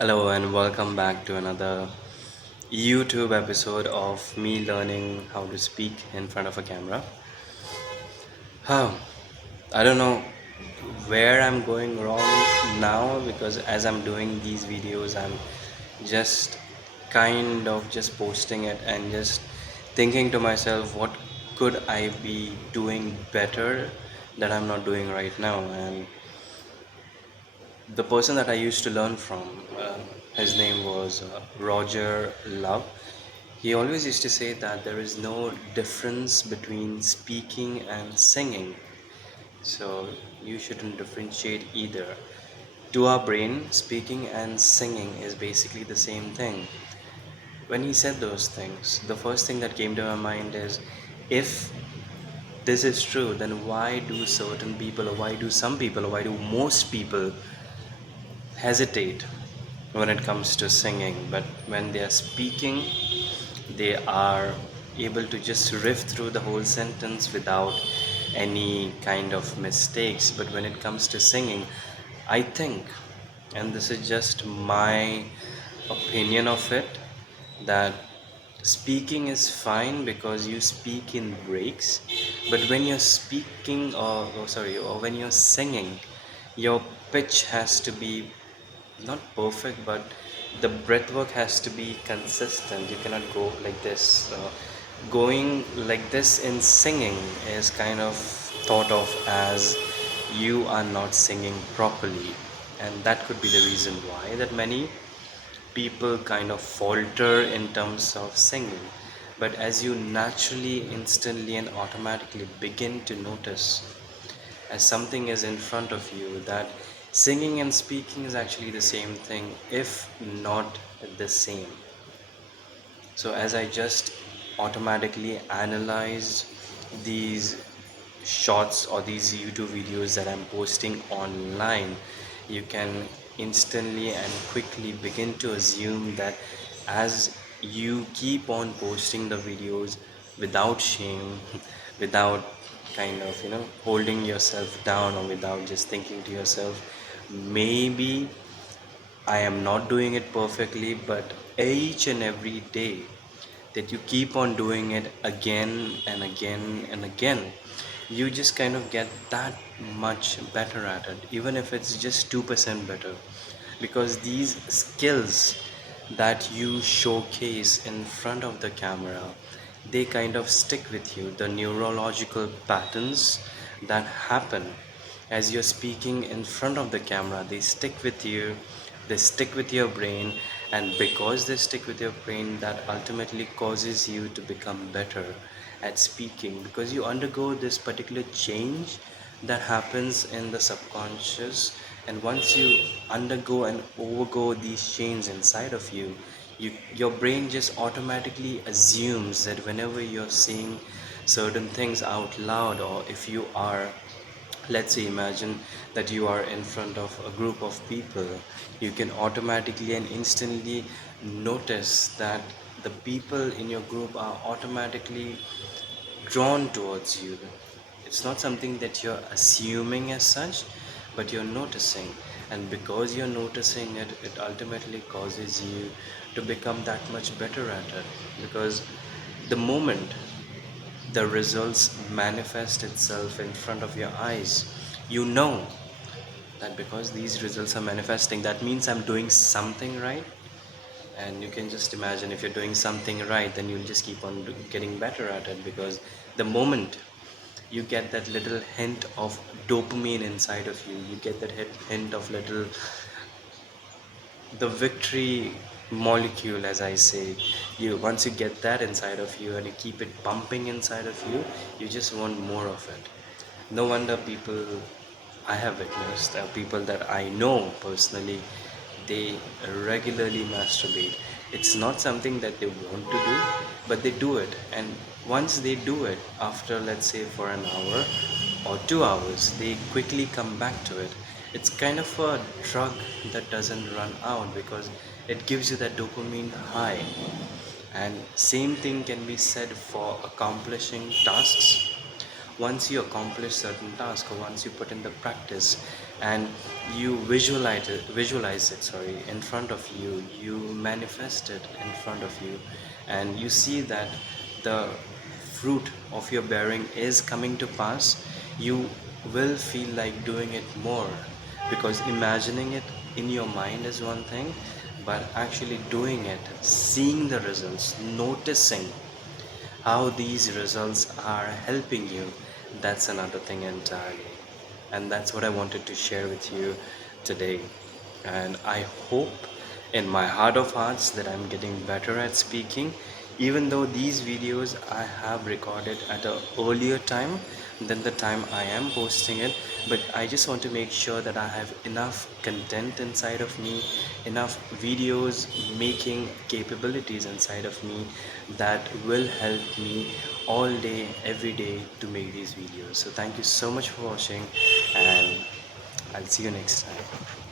Hello and welcome back to another YouTube episode of me learning how to speak in front of a camera. I don't know where I'm going wrong now because as I'm doing these videos, I'm just kind of just posting it and just thinking to myself, what could I be doing better that I'm not doing right now? And the person that I used to learn from, his name was Roger Love. He always used to say that there is no difference between speaking and singing. So you shouldn't differentiate either. To our brain, speaking and singing is basically the same thing. When he said those things, the first thing that came to my mind is if this is true, then why do certain people, or why do some people, or why do most people hesitate when it comes to singing? But when they are speaking, they are able to just riff through the whole sentence without any kind of mistakes. But when it comes to singing, I think, and this is just my opinion of it, that speaking is fine because you speak in breaks, but when you're speaking or when you're singing, your pitch has to be not perfect, but the breath work has to be consistent. You cannot go like this. Going like this in singing is kind of thought of as you are not singing properly, and that could be the reason why that many people kind of falter in terms of singing. But as you naturally, instantly, and automatically begin to notice as something is in front of you, that singing and speaking is actually the same thing, if not the same. So, as I just automatically analyzed these shots or these YouTube videos that I'm posting online, you can instantly and quickly begin to assume that as you keep on posting the videos without shame, without kind of holding yourself down, or without just thinking to yourself, maybe I am not doing it perfectly, but each and every day that you keep on doing it again and again and again, you just kind of get that much better at it, even if it's just 2% better. Because these skills that you showcase in front of the camera, they kind of stick with you. The neurological patterns that happen as you're speaking in front of the camera, they stick with you, they stick with your brain, and because they stick with your brain, that ultimately causes you to become better at speaking, because you undergo this particular change that happens in the subconscious. And once you undergo and overgo these changes inside of you, your brain just automatically assumes that whenever you're saying certain things out loud, or if you are, let's say, imagine that you are in front of a group of people, you can automatically and instantly notice that the people in your group are automatically drawn towards you. It's not something that you're assuming as such, but you're noticing. And because you're noticing it, it ultimately causes you to become that much better at it. Because the moment the results manifest itself in front of your eyes, you know that because these results are manifesting, that means I'm doing something right. And you can just imagine, if you're doing something right, then you'll just keep on getting better at it, because the moment you get that little hint of dopamine inside of you, you get that hint of little, the victory molecule, as I say, you once you get that inside of you and you keep it pumping inside of you, you just want more of it. No wonder people I have witnessed, people that I know personally, they regularly masturbate. It's not something that they want to do, but they do it. And once they do it, after, let's say, for an hour or 2 hours, they quickly come back to it. It's kind of a drug that doesn't run out, because it gives you that dopamine high. And same thing can be said for accomplishing tasks. Once you accomplish certain task, or once you put in the practice, and you visualize it, sorry, in front of you. You manifest it in front of you, and you see that the fruit of your bearing is coming to pass. You will feel like doing it more, because imagining it in your mind is one thing, but actually doing it, seeing the results, noticing how these results are helping you, that's another thing entirely. And that's what I wanted to share with you today. And I hope in my heart of hearts that I'm getting better at speaking, even though these videos I have recorded at an earlier time than the time I am posting it. But I just want to make sure that I have enough content inside of me, enough videos making capabilities inside of me that will help me all day, every day to make these videos. So thank you so much for watching, and I'll see you next time.